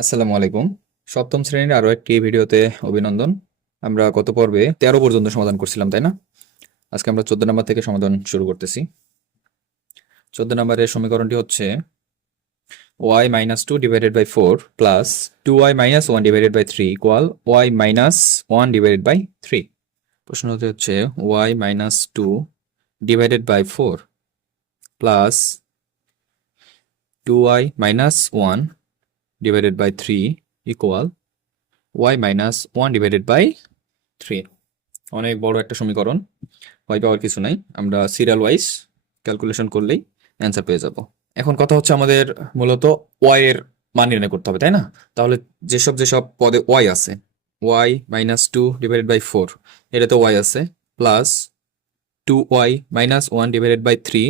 আসসালামু আলাইকুম। সপ্তম শ্রেণীর আরো একটি ভিডিওতে অভিনন্দন। আমরা গত পর্বে 13 পর্যন্ত সমাধান করছিলাম, তাই না? আজকে আমরা 14 নাম্বার থেকে সমাধান শুরু করতেছি। 14 নম্বরের সমীকরণটি হচ্ছে y minus 2 divided by 4 plus 2y minus 1 divided by 3 equal y minus 1 divided by 3। প্রশ্নটি হচ্ছে y minus 2 divided by 4 plus 2y minus 1 divided by 3 equal y minus 1 divided by 3। অনেক বড় একটা সমীকরণ, ভয় পাওয়ার কিছু নাই। আমরা সিরিয়াল ওয়াইজ ক্যালকুলেশন করলেই অ্যান্সার পেয়ে যাব। এখন কথা হচ্ছে আমাদের মূলত ওয়াই এর মান নির্ণয় করতে হবে, তাই না? তাহলে যেসব যেসব পদে ওয়াই আছে, Y minus two divided by four, এটাতে ওয়াই আছে, plus two Y minus one divided by three,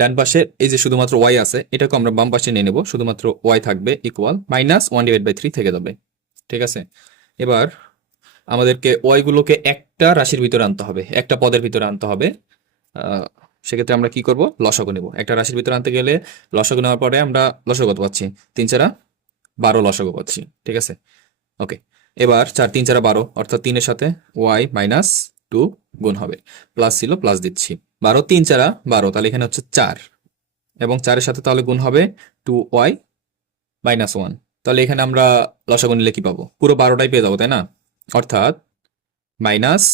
ডান পাশে এই যে শুধুমাত্র ওয়াই আছে এটাকে আমরা বাম পাশে নিয়ে নেব, শুধুমাত্র ওয়াই থাকবে, equal minus one divide by three থেকে যাবে। ঠিক আছে, এবার আমাদেরকে ওয়াই গুলোকে একটা রাশির ভিতরে আনতে হবে, একটা পদের ভিতরে আনতে হবে। সেক্ষেত্রে আমরা কি করব, লসাগু নেব। একটা রাশির ভিতরে আনতে গেলে লসাগু নেওয়ার পরে আমরা লসাগু কত পাচ্ছি, 3 4 12 লসাগু পাচ্ছি। ঠিক আছে, ওকে। এবার 4 3 4 12 অর্থাৎ 3-এর সাথে ওয়াই মাইনাস টু গুণ হবে, প্লাস ছিল প্লাস দিচ্ছি, 12 3 4 12, তাহলে এখানে হচ্ছে 4, এবং 4-এর সাথে তাহলে গুণ হবে 2y মাইনাস ওয়ান। তাহলে এখানে আমরা লসাগু নিলে কি পাবো, পুরো 12টাই পেয়ে যাবো, তাই না? অর্থাৎ মাইনাস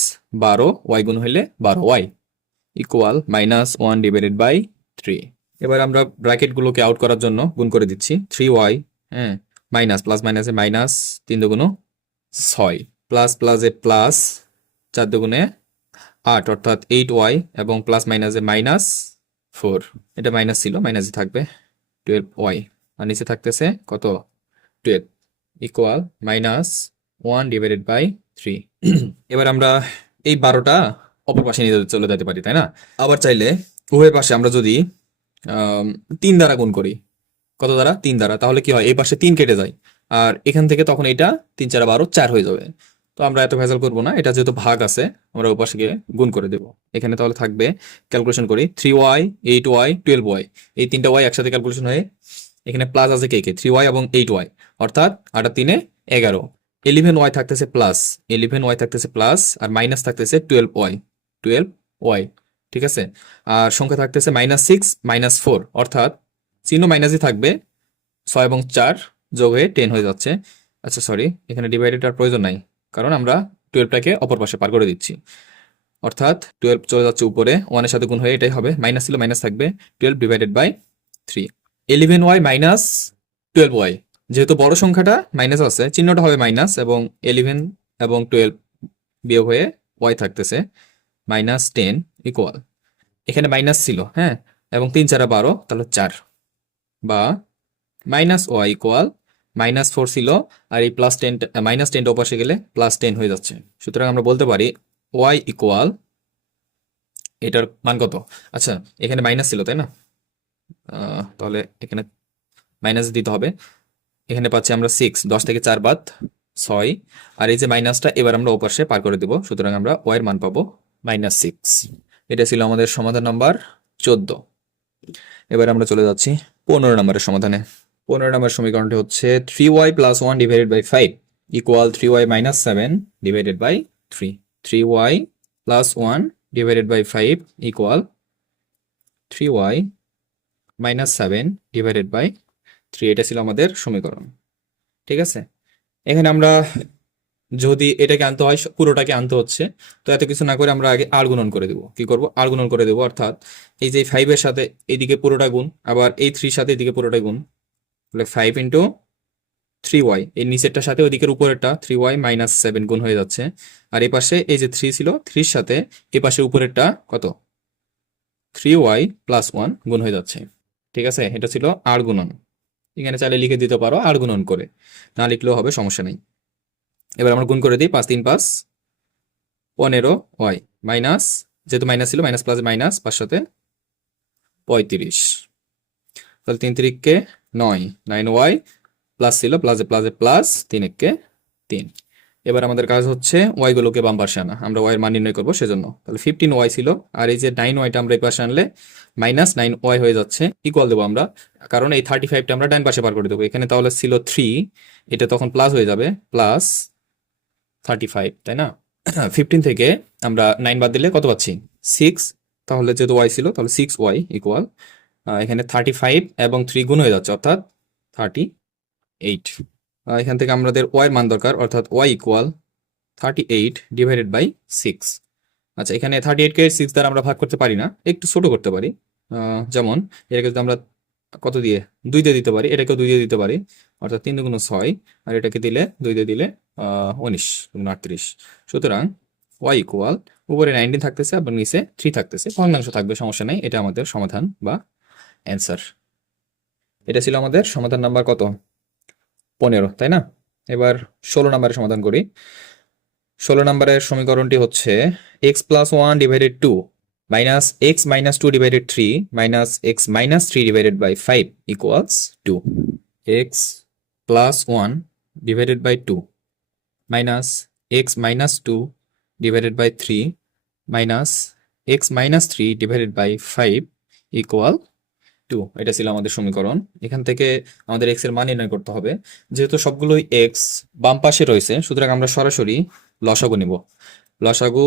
12 y গুণ হইলে 12y equal minus one divided by three. এবার আমরা ব্র্যাকেটগুলোকে আউট করার জন্য গুণ করে দিচ্ছি, 3y, হ্যাঁ, মাইনাস প্লাস মাইনাসে মাইনাস, 3 2 6, প্লাস প্লাসে প্লাস, 4 2 8, অর্থাৎ 8y, এবং প্লাস মাইনাসে মাইনাস 4, এটা মাইনাস ছিল মাইনাসই থাকবে, 12y, আর নিচে থাকতেছে কত, 12, equal minus one divided by three. এবার আমরা এই 12টা অপর পাশে নিয়ে চলে যেতে পারি, তাই না? আবার চাইলে উভয় পাশে আমরা যদি 3 দ্বারা গুণ করি, কত দ্বারা, 3 দ্বারা, তাহলে কি হয়, এই পাশে 3 কেটে যায়, আর এখান থেকে তখন এটা 3 4 12 4 হয়ে যাবে। তো আমরা এত ভেজাল করবো না, এটা যেহেতু ভাগ আছে আমরা ওই পাশে গিয়ে গুণ করে দেবো। এখানে তাহলে থাকবে, ক্যালকুলেশন করি, 3y 8y 12y, এই 3টা ওয়াই একসাথে ক্যালকুলেশন হয়ে এখানে প্লাস আছে কে কে, 3y এবং 8y, অর্থাৎ 8 আর 3 11, 11y থাকতেছে প্লাস, 11y থাকতেছে প্লাস, আর মাইনাস থাকতেছে 12y, 12y। ঠিক আছে, আর সংখ্যা থাকতেছে -6 -4, অর্থাৎ চিহ্ন মাইনাসই থাকবে, 6 এবং 4 যোগ হয়ে 10 হয়ে যাচ্ছে। আচ্ছা সরি, এখানে ডিভাইডেড আর প্রয়োজন নাই, কারণ আমরা 12টাকে অপর পাশে পার করে দিচ্ছি, অর্থাৎ 12 চলে যাচ্ছে উপরে, 1-এর সাথে গুণ হয়ে এটাই হবে, মাইনাস ছিল মাইনাস থাকবে, 12 divided by 3, 11y minus 12y, যেহেতু বড় সংখ্যাটা মাইনাস আছে চিহ্নটা হবে মাইনাস, এবং 11 এবং 12 বিয়োগ হয়ে y থাকতেছে -10, ইকুয়াল, এখানে মাইনাস ছিল, হ্যাঁ, এবং 3 4 12, তাহলে 4, বা মাইনাস ওয়াই ইকুয়াল -4 ছিল, আর এই +10, -10টা ওপাশে গেলে +10 হয়ে যাচ্ছে। সুতরাং আমরা বলতে পারি ওয়াই ইকুয়াল, এটার মান কত, আচ্ছা এখানে মাইনাস ছিল তাই না, তাহলে এখানে মাইনাস দিতে হবে। এখানে পাচ্ছি আমরা 6, 10 থেকে 4 বাদ 6, আর এই যে মাইনাসটা এবার আমরা ওপাশে পার করে দেব, সুতরাং আমরা ওয়াই এর মান পাবো -6। এটা ছিল আমাদের সমাধান নাম্বার 14। এবার আমরা চলে যাচ্ছি 15 নম্বরের সমাধানে। 15 নম্বর সমীকরণটি হচ্ছে 3y plus 1 divided by 5 equal 3y minus 7 divided by 3। 3y plus 1 divided by 5 equal 3y minus 7 divided by 3, এটা ছিল আমাদের সমীকরণ। ঠিক আছে, এখানে আমরা যদি এটাকে আনতে হয়, পুরোটাকে আনতে হচ্ছে, তো এত কিছু না করে আমরা আগে আর গুণন করে দেবো। কি করব, আর গুণন করে দেবো, অর্থাৎ এই যে 5 এর সাথে এদিকে পুরোটা গুণ, আবার এই 3 সাথে এদিকে পুরোটাই গুণ, তাহলে 5 ইন্টু 3y, এই নিচেরটার সাথে ওইদিকের উপরেরটা 3y মাইনাস 7 গুণ হয়ে যাচ্ছে, আর এই পাশে এই যে 3 ছিল, 3-র সাথে এই পাশে উপরেরটা কত, 3y প্লাস 1 গুণ হয়ে যাচ্ছে। ঠিক আছে, এটা ছিল আর গুণন। এখানে চাইলে লিখে দিতে পারো আর গুণন করে, না লিখলেও হবে, সমস্যা নেই। এবার আমরা গুণ করে দিই, 5 3 5 15y মাইনাস, যেহেতু মাইনাস ছিল মাইনাস প্লাসে মাইনাস, 5 সাথে 35, তাহলে 3 3 9, 9y প্লাস ছিল প্লাসে প্লাসে প্লাস, 3 1 3। এবার আমাদের কাজ হচ্ছে ওয়াই গুলোকে বাম পাশে আনা, আমরা ওয়াই এর মান নির্ণয় করবো সেজন্য। তাহলে 15y ছিল, আর এই যে 9y আমরা এই পাশে আনলে -9y হয়ে যাচ্ছে, ইকুয়াল দেবো আমরা, কারণ এই 35টা আমরা ডান পাশে পার করে দেবো। এখানে তাহলে ছিল 3, এটা তখন প্লাস হয়ে যাবে, প্লাস 35, তাই না? 15 থেকে আমরা 9 বাদ দিলে কত পাচ্ছি? 6। তাহলে যেহেতু y ছিল তাহলে 6y ইকুয়াল, এখানে 35 এবং 3 গুণ হয়ে যাচ্ছে, অর্থাৎ 38। এখান থেকে আমাদের y এর মান দরকার, অর্থাৎ y ইকুয়াল 38 ডিভাইডেড বাই 6। আচ্ছা, এখানে 38কে 6 দ্বারা আমরা ভাগ করতে পারি না, একটু ছোট করতে পারি। যেমন এটাকে যদি আমরা কত দিয়ে 2 দিয়ে দিতে পারি, এটাকেও 2 দিয়ে দিতে পারি, অর্থাৎ 3 দুগুণ 6, আর এটাকে দিলে 2 দিয়ে দিলে 19 দুগুণ 38। সুতরাং y ইকুয়াল, উপরে 19 থাকতেছে এবং নিচে 3 থাকতেছে, ভগ্নাংশ থাকবে, সমস্যা নাই, এটা আমাদের সমাধান বা অ্যান্সার। এটা ছিল আমাদের সমাধান নাম্বার কত? 15, তাই না? এবার 16 নম্বরের সমাধান করি। 16 নম্বরের সমীকরণটি হচ্ছে x plus 1 divided 2 minus x minus 2 divided 3 minus x minus 3 divided by 5 equals 2। X plus 1 divided by 2 minus x minus 2 divided by 3 minus x minus 3 divided by 5 equal 2। এটা ছিল আমাদের সমীকরণ। এখান থেকে আমাদের এক্স এর মান নির্ণয় করতে হবে। যেহেতু সবগুলোই এক্স বাম পাশে রয়েছে, সুতরাং আমরা সরাসরি লসাগু নিব। লসাগু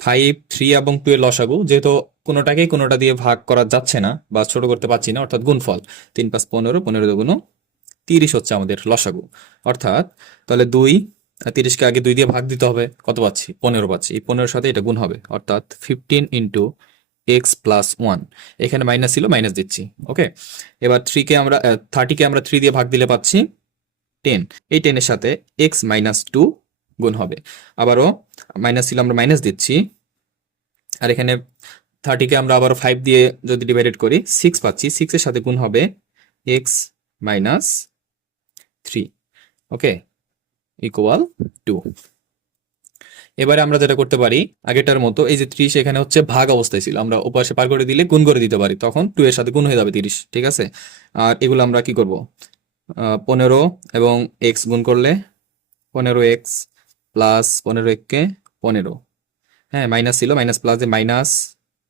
5, 3 এবং 2 এর লসাগু, যেহেতু কোনোটাকেই কোনোটা দিয়ে ভাগ করা যাচ্ছে না বা ছোট করতে পারছি না, অর্থাৎ গুণফল 3 5 15, 15 দুগুণ 30 হচ্ছে আমাদের লসাগু। অর্থাৎ তাহলে 2 আর 30কে আগে 2 দিয়ে ভাগ দিতে হবে, কত পাচ্ছি? 15 পাচ্ছি। এই 15 সাথে এটা গুণ হবে, অর্থাৎ 15 ইন্টু এক্স প্লাস 1, এখানে মাইনাস ছিল, মাইনাস দিচ্ছি। ওকে, এবার 30কে আমরা 3 দিয়ে ভাগ দিলে পাচ্ছি 10। এই 10 এর সাথে এক্স মাইনাস 2 গুণ হবে, আবারও মাইনাস ছিল, আমরা মাইনাস দিচ্ছি। আর এখানে 30কে আমরা আবারও 5 দিয়ে যদি ডিভাইডেড করি 6 পাচ্ছি, 6 এর সাথে গুণ হবে এক্স মাইনাস 3। ওকে, ইকুয়াল 2। এবারে আমরা যেটা করতে পারি, আগেটার মতো, এই যে 30 এখানে হচ্ছে ভাগ অবস্থায় ছিল, আমরা ওপাশে পার করে দিলে গুণ করে দিতে পারি, তখন 2 এর সাথে গুণ হয়ে যাবে 30, ঠিক আছে? আর এগুলো আমরা কি করব? 15 এবং এক্স গুণ করলে 15x প্লাস 15 15, হ্যাঁ মাইনাস ছিল, minus plus minus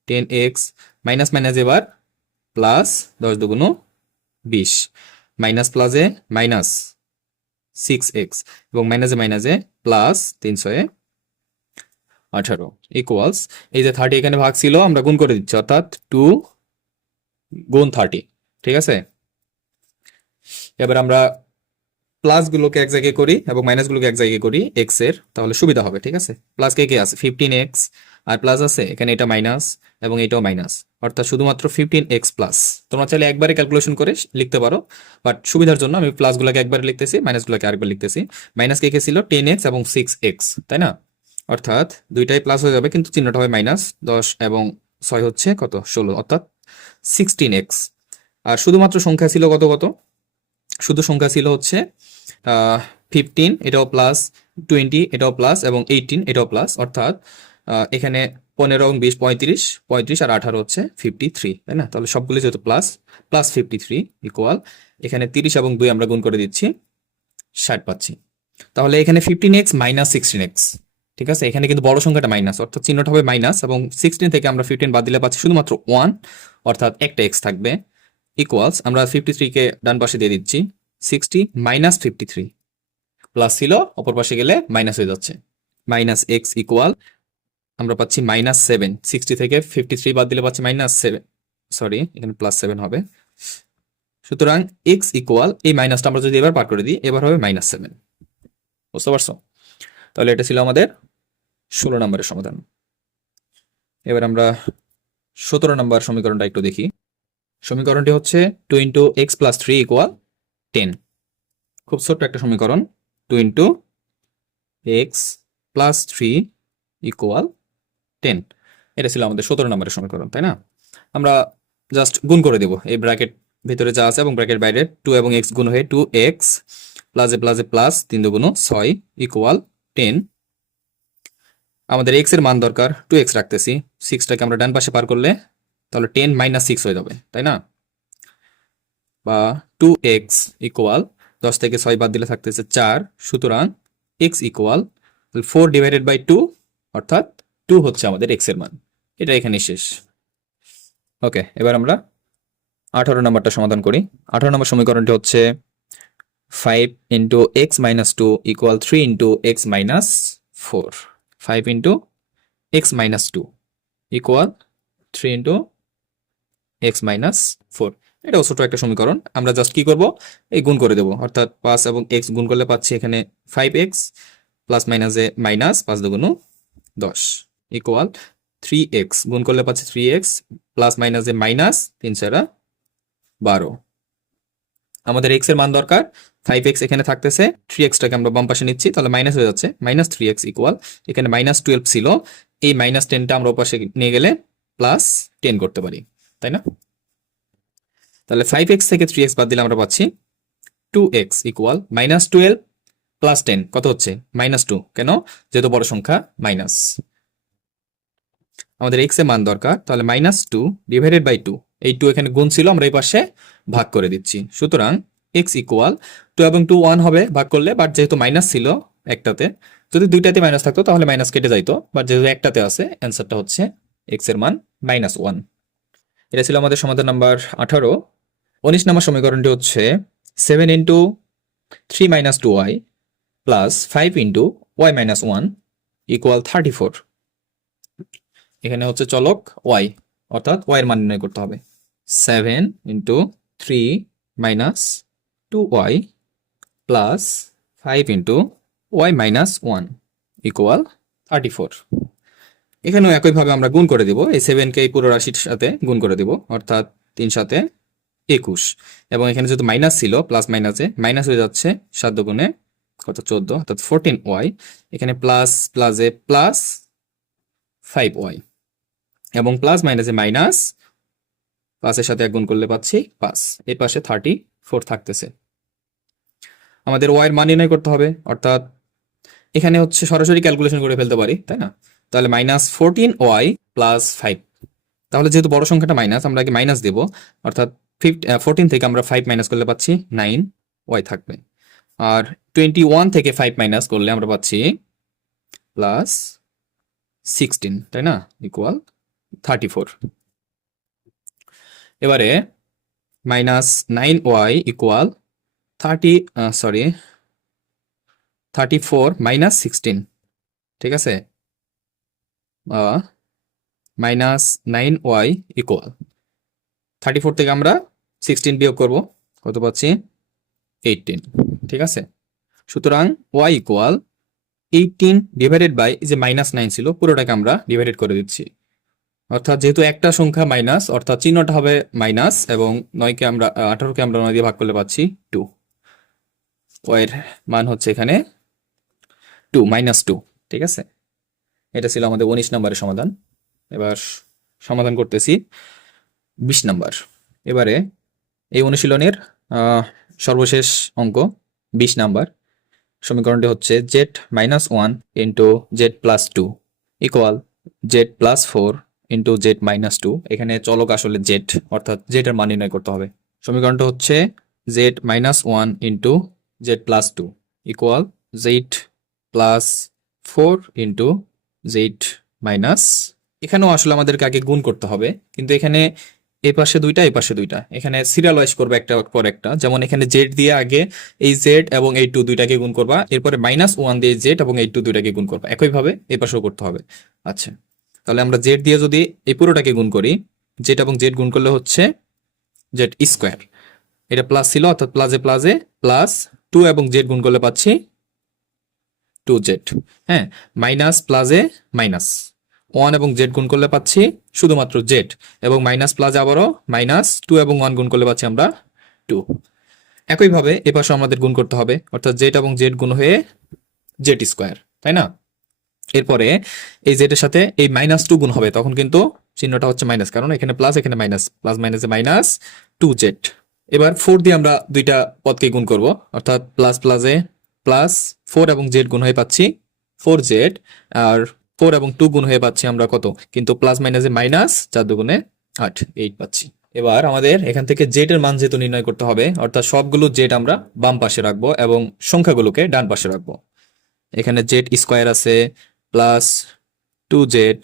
10x, minus minus এবার প্লাস 10 দুগুণ 20, মাইনাস প্লাসে মাইনাস 6x এবং মাইনাসে মাইনাসে প্লাস 318 ইকুয়ালস, এই যে 30 এখানে ভাগ ছিল, আমরা গুণ করে দিচ্ছি, অর্থাৎ 2 গুণ 30, ঠিক আছে? এবার আমরা প্লাস গুলোকে এক জায়গায় করি এবং মাইনাস গুলোকে এক জায়গায় করি এক্স এর, তাহলে সুবিধা হবে, ঠিক আছে? প্লাস কে আছে 15x, আর প্লাস আছে এখানে এটা মাইনাস এবং এটাও মাইনাস, অর্থাৎ শুধুমাত্র 15x প্লাস। তোমরা চাইলে একবারে ক্যালকুলেশন করে লিখতে পারো, বাট সুবিধার জন্য আমি প্লাস গুলোকে একবারে লিখতেছি, মাইনাস গুলোকে আরেকবার লিখতেছি। মাইনাস কে ছিল 10x এবং 6x, তাই না? অর্থাৎ দুইটাই প্লাস হয়ে যাবে, কিন্তু চিহ্নটা হবে মাইনাস। 10 এবং 6 হচ্ছে কত? 16, অর্থাৎ 16x। আর শুধুমাত্র সংখ্যা ছিল কত কত? শুধু সংখ্যা ছিল হচ্ছে 15, এটাও প্লাস, 20 এটাও প্লাস, এবং 18 এটাও প্লাস, অর্থাৎ এখানে 15 এবং 20 35, 35 আর 18 হচ্ছে 53, তাই না? তাহলে সবগুলো যেহেতু প্লাস, প্লাস 53 ইকুয়াল, এখানে 30 এবং 2 আমরা গুণ করে দিচ্ছি, 60 পাচ্ছি। তাহলে এখানে 15x মাইনাস 16x, ঠিক আছে? এখানে কিন্তু বড় সংখ্যাটা মাইনাস, অর্থাৎ চিহ্নটা হবে মাইনাস, এবং 16 থেকে আমরা 15 বাদ দিলে পাচ্ছি শুধুমাত্র 1, অর্থাৎ একটা x থাকবে, ইকুয়ালস, আমরা 53কে ডান পাশে দিয়ে দিচ্ছি, 60 মাইনাস 53, প্লাস ছিল, অপর পাশে গেলে মাইনাস হয়ে যাচ্ছে, মাইনাস এক্স ইকুয়াল, আমরা পাচ্ছি -7। 60 থেকে 53 বাদ দিলে পাচ্ছি -7, সরি এখানে +7 হবে। সুতরাং এক্স ইকুয়াল, এই মাইনাসটা আমরা যদি এবার পার করে দিই, এবার হবে -7। বুঝতে পারছো? তাহলে এটা ছিল আমাদের 16 নম্বরের সমাধান। এবার আমরা 17 নম্বর সমীকরণটা একটু দেখি। সমীকরণটি হচ্ছে 2 ইন্টু এক্স প্লাস 3 ইকুয়াল 10। খুব ছোট্ট একটা সমীকরণ, 2 ইন্টু এক্স প্লাস 3 ইকুয়াল 10। এটা ছিল আমাদের 17 নম্বরের সমীকরণ, তাই না? আমরা জাস্ট গুণ করে দেব, এই ব্র্যাকেট ভিতরে যা আছে এবং ব্র্যাকেট বাইরে 2 এবং এক্স গুণ হয়ে 2x প্লাসে প্লাসে প্লাস 3 দুগুণ 6 ইকুয়াল 10। আমাদের এক্স এর মান দরকার, 2x রাখতেছি, 6টাকে আমরা ডান পাশে পার করলে তাহলে 10 মাইনাস 6 হয়ে যাবে, তাই না? বা 2x ইকুয়াল, 10 থেকে 6 বাদ দিলে থাকতেছে 4, সুতরাং x ইকুয়াল 4 ডিভাইডেড বাই 2 অর্থাৎ 2 হচ্ছে আমাদের x এর মান। এটা এখানে শেষ। ওকে, এবার আমরা 18 নম্বরটা সমাধান করি। 18 নম্বর সমীকরণটি হচ্ছে 5 into x minus 2 equal 3 into x minus 4। 5 into x minus 2 equal 3 into x minus 4। এটাও ছোট একটা সমীকরণ। আমরা জাস্ট কি করব, এই গুণ করে দেবো, অর্থাৎ 5 এবং এক্স গুণ করলে পাচ্ছি এখানে 5x প্লাস মাইনাসে মাইনাস 5 দুগুণ 10 ইকুয়াল 3x গুণ করলে পাচ্ছি 3x প্লাস মাইনাসে মাইনাস 3 4 12। আমাদের x এর মান দরকার, 5x এখানে থাকতেছে, 3xটাকে আমরা বাম পাশে নিচ্ছি, তাহলে মাইনাস হয়ে যাচ্ছে, মাইনাস 3x ইকুয়াল এখানে মাইনাস 12 ছিল, এই মাইনাস 10টা আমরা ওপাশে নিয়ে গেলে প্লাস 10 করতে পারি, তাই না? তাহলে 5x থেকে 3x বাদ দিলে আমরা পাচ্ছি 2x ইকুয়াল মাইনাস 12 প্লাস 10 কত হচ্ছে মাইনাস 2, কেন? যেহেতু বড় সংখ্যা মাইনাস। আমাদের x এর মান দরকার, তাহলে মাইনাস 2 ডিভাইডেড বাই 2, এই 2 এখানে গুণ ছিল, আমরা এই পাশে ভাগ করে দিচ্ছি। সুতরাং x ইকুয়াল 2 এবং 2 1 হবে ভাগ করলে, বাট যেহেতু মাইনাস ছিল একটাতে, যদি দুইটাতে মাইনাস থাকতো তাহলে মাইনাস কেটে যাইতো, বাট যেহেতু একটাতে আছে অ্যান্সারটা হচ্ছে x এর মান -1। এটা ছিল আমাদের সমাধান নাম্বার 18। 19 নম্বর সমীকরণটি হচ্ছে 7 into 3 minus 2y plus 5 into y minus 1 equal 34। এখানে হচ্ছে চলক y, অর্থাৎ y এর মান নির্ণয় করতে হবে। 7 into 3 minus 2y plus 5 into y minus 1 equal 34। এখানেও একইভাবে আমরা গুণ করে দিব, এই 7কে এই পুরো রাশির সাথে গুণ করে দিব, অর্থাৎ 3 সাথে 21, এবং এখানে যেহেতু মাইনাস ছিল প্লাস মাইনাসে মাইনাস হয়ে যাচ্ছে, 7 দুগুণে কত 14, অর্থাৎ 14y, এখানে প্লাস প্লাসে প্লাস 5y, এবং প্লাস মাইনাসে মাইনাস, পাঁচের সাথে এক গুণ করলে পাচ্ছি 5, এই পাশে 34 থাকতেছে। আমাদের y এর মান নির্ণয় করতে হবে, অর্থাৎ এখানে হচ্ছে সরাসরি ক্যালকুলেশন করে ফেলতে পারি, তাই না? তাহলে -14y প্লাস 5, তাহলে যেহেতু বড় সংখ্যাটা মাইনাস, আমরা আগে মাইনাস দেব, অর্থাৎ 14 থেকে আমরা 5 মাইনাস করলে পাচ্ছি 9y থাকবে, আর 21 থেকে 5 মাইনাস করলে আমরা পাচ্ছি প্লাস 16, তাই না? ইকুয়াল 34। এবারে -9y ইকুয়াল 34 মাইনাস 16, ঠিক আছে? -9y ইকুয়াল 34 থেকে আমরা 16 বিয়োগ করব, কত পাচ্ছি 18, ঠিক আছে? সুতরাং y ইকুয়াল 18 ডিভাইডেড বাই, যে -9 ছিল পুরোটাকে আমরা ডিভাইডেড করে দিচ্ছি, অর্থাৎ যেহেতু একটা সংখ্যা মাইনাস, অর্থাৎ চিহ্নটা হবে মাইনাস, এবং 9কে আমরা 18কে আমরা 9 দিয়ে ভাগ করলে পাচ্ছি 2, y এর মান হচ্ছে এখানে 2 -2, ঠিক আছে? এটা ছিল আমাদের 19 নম্বরের সমাধান। এবার সমাধান করতেছি 20 নম্বর। এবারে এই অনুশীলনের সর্বশেষ অঙ্ক 20 নাম্বার। সমীকরণটি হচ্ছে z-1 into z+2 equal z+4 into z-2। এখানে চলক আসলে z, অর্থাৎ z এর মান নির্ণয় করতে হবে। সমীকরণটা হচ্ছে z-1 into z+2 equal z+4 into z-, এখানেও আসলে আমাদেরকে আগে গুণ করতে হবে, কিন্তু এখানে এই পাশে দুইটা, এই পাশে দুইটা, এখানে সিরিয়াল ওয়াইজ করবে একটা পর একটা। যেমন এখানে জেড দিয়ে আগে এই জেড এবং এই 2 দুইটাকে গুণ করবা, এরপরে -1 দিয়ে জেড এবং এই 2 দুইটাকে গুণ করবা, একইভাবে এই পাশেও করতে হবে। আচ্ছা, তাহলে আমরা জেড দিয়ে যদি এই পুরোটাকে গুণ করি, জেড এবং জেড গুণ করলে হচ্ছে জেড স্কোয়ার, এটা প্লাস ছিল, অর্থাৎ প্লাসে প্লাসে প্লাস 2 এবং জেড গুণ করলে পাচ্ছি 2z, হ্যাঁ, মাইনাস প্লাসে মাইনাস 1 এবং জেড গুণ করলে পাচ্ছি শুধুমাত্র জেড, এবং মাইনাস প্লাস আবারও -2 এবং 1 গুণ করলে পাচ্ছি আমরা 2। একইভাবে এ পাশে আমাদের গুণ করতে হবে, অর্থাৎ জেড এবং জেড গুণ হয়ে জেড স্কোয়ার, তাই না? এরপরে এই জেড এর সাথে এই -2 গুণ হবে, তখন কিন্তু চিহ্নটা হচ্ছে মাইনাস, কারণ এখানে প্লাস এখানে মাইনাস, প্লাস মাইনাসে -2z। এবার 4 দিয়ে আমরা দুইটা পদকে গুণ করব, অর্থাৎ প্লাস প্লাসে প্লাস 4 এবং জেড গুণ হয়ে পাচ্ছি 4z, আর 4 এবং 2 গুণ হয়ে পাচ্ছি আমরা কত, কিন্তু প্লাস মাইনাসে মাইনাস, 4 দুগুণে 8, 8 পাচ্ছি। এবার আমাদের এখান থেকে জেড এর মান যেহেতু নির্ণয় করতে হবে, অর্থাৎ সবগুলো জেড আমরা বাম পাশে রাখবো এবং সংখ্যাগুলোকে ডান পাশে রাখবো। এখানে জেড স্কোয়ার আছে প্লাস 2z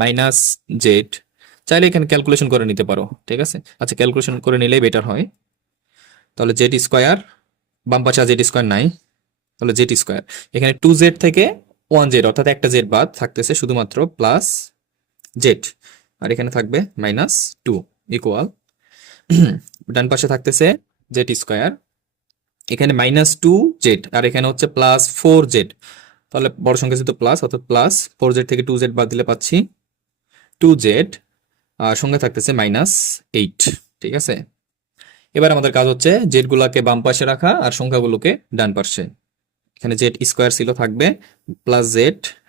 মাইনাস জেড। চাইলে এখানে ক্যালকুলেশন করে নিতে পারো, ঠিক আছে? আচ্ছা, ক্যালকুলেশন করে নিলেই বেটার হয়। তাহলে জেড স্কোয়ার, বাম পাশে জেড স্কোয়ার নাই, তাহলে জেড স্কোয়ার, এখানে 2z থেকে 1z অর্থাৎ একটা জেড বাদ থাকতেছে, শুধুমাত্র প্লাস জেড, আর এখানে থাকবে মাইনাস 2 ইকুয়াল ডান পাশে থাকতেছে জেড স্কোয়ার, এখানে -2z আর এখানে হচ্ছে +4z, তাহলে বড় সংখ্যা যেহেতু প্লাস অর্থাৎ +4z থেকে 2z বাদ দিলে পাচ্ছি 2z, আর সংখ্যা থাকতেছে -8, ঠিক আছে? এবার আমাদের কাজ হচ্ছে জেড গুলাকে বাম পাশে রাখা আর সংখ্যাগুলোকে ডান পাশে। এখানে জেড স্কোয়ার ছিল, থাকবে +z,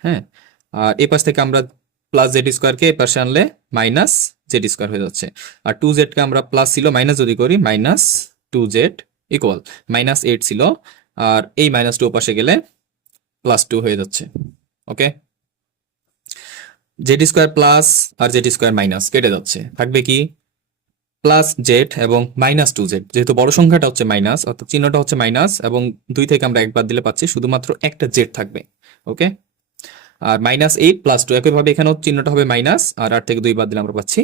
হ্যাঁ, আর এই পাশ থেকে আমরা +z স্কোয়ারকে এই পাশে আনলে -z স্কোয়ার হয়ে যাচ্ছে, আর 2z কে আমরা প্লাস ছিল মাইনাস যদি করি -2z ইকুয়াল -8 ছিল, আর এই -2 পাশে গেলে +2 হয়ে যাচ্ছে। ওকে, জেড স্কোয়ার প্লাস আর জেড স্কোয়ার মাইনাস কেটে যাচ্ছে, থাকবে কি +z এবং -2z, যেহেতু বড় সংখ্যাটা হচ্ছে মাইনাস অর্থাৎ চিহ্নটা হচ্ছে মাইনাস, এবং 2 থেকে আমরা 1 বাদ দিলে পাচ্ছি শুধুমাত্র একটা জেড থাকবে। ওকে, আর -8 +2, একইভাবে এখানেও চিহ্নটা হবে মাইনাস, আর 8 থেকে 2 বাদ দিলে আমরা পাচ্ছি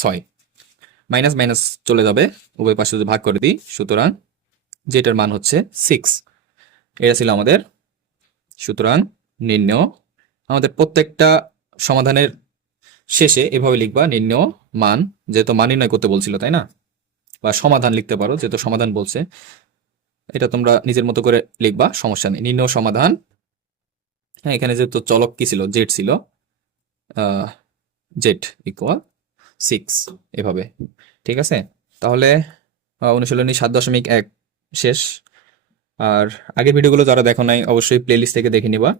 6, মাইনাস মাইনাস চলে যাবে, উভয় পাশে যদি ভাগ করে দিই, সুতরাং যেটার মান হচ্ছে 6। এটা ছিল আমাদের। সুতরাং নির্ণয়, আমাদের প্রত্যেকটা সমাধানের শেষে এভাবে লিখবা নির্ণয় মান, যেহেতু মান নির্ণয় করতে বলছিল তাই না, বা সমাধান লিখতে পারো যেহেতু সমাধান বলছে, এটা তোমরা নিজের মতো করে লিখবা, সমস্যা নেই। নির্ণয় সমাধান, হ্যাঁ, এখানে যেহেতু চলক কি ছিল, জেড ছিল, জেড ইকুয়াল 6, এভাবে, ঠিক আছে? তাহলে অনুশীলনী 7.1 শেষ। আর আগের ভিডিওগুলো যারা দেখো নাই অবশ্যই প্লেলিস্ট থেকে দেখে নিবা,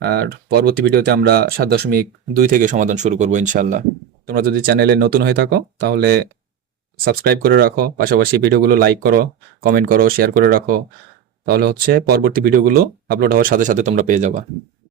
আর পরবর্তী ভিডিওতে আমরা 7.2 থেকে সমাধান শুরু করবো ইনশাল্লাহ। তোমরা যদি চ্যানেলে নতুন হয়ে থাকো তাহলে সাবস্ক্রাইব করে রাখো, পাশাপাশি ভিডিওগুলো লাইক করো, কমেন্ট করো, শেয়ার করে রাখো, তাহলে হচ্ছে পরবর্তী ভিডিওগুলো আপলোড হওয়ার সাথে সাথে তোমরা পেয়ে যাবা।